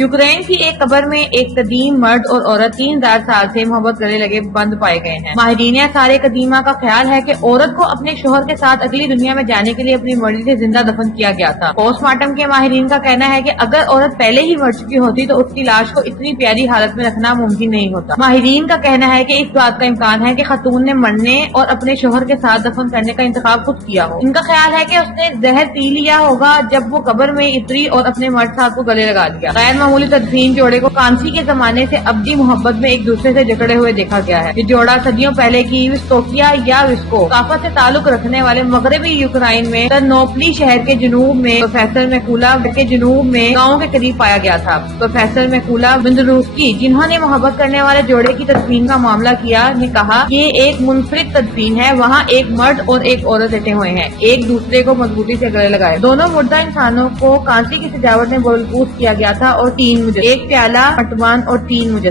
Ukraine की एक कब्र में एक कदीम मर्द और औरत 3000 साल से मोहब्बत गले लगे बंद पाए गए हैं। माहिरीन सारे कदीमा का ख्याल है कि औरत को अपने शोहर के साथ अगली दुनिया में जाने के लिए अपनी मर्जी से जिंदा दफन किया गया था। पोस्टमार्टम के माहिरीन का कहना है कि अगर औरत पहले ही मर चुकी होती तो उसकी लाश को इतनी प्यारी हालत में रखना मुमकिन नहीं होता। माहिरीन का कहना है कि इस बात का इम्कान है कि खतून ने मरने और अपने शोहर के साथ दफन करने का इंतखाब खुद किया हो। इनका ख्याल है कि उसने जहर पी लिया होगा जब वो कब्र में उतरी और अपने मर्द साथ को गले लगा लिया। गैर मामूली तदफीन जोड़े को कांसी के जमाने से अब्दी मोहब्बत में एक दूसरे से जकड़े हुए देखा गया है। ये जोड़ा सदियों पहले की विस्टोकिया या विस्कोफा से ताल्लुक रखने वाले मगरबी यूक्रेन में तरनोपली शहर के जुनूब में प्रोफेसर मैकुला के जुनूब में गांव के करीब पाया गया था। प्रोफेसर मैकुला बिंदरूस्की, जिन्होंने मोहब्बत करने वाले जोड़े की तदफीन का मामला किया, ने कहा ये एक मुनफरिद तदफीन है। वहाँ एक मर्द और एक औरत लेटे हुए हैं, एक दूसरे को मजबूती से गले लगाए। दोनों मुर्दा इंसानों को कांसी की सजावट में बलबूस किया गया था और 3 मुजस्सम, एक प्याला, पटवान और 3 मुजस्सम।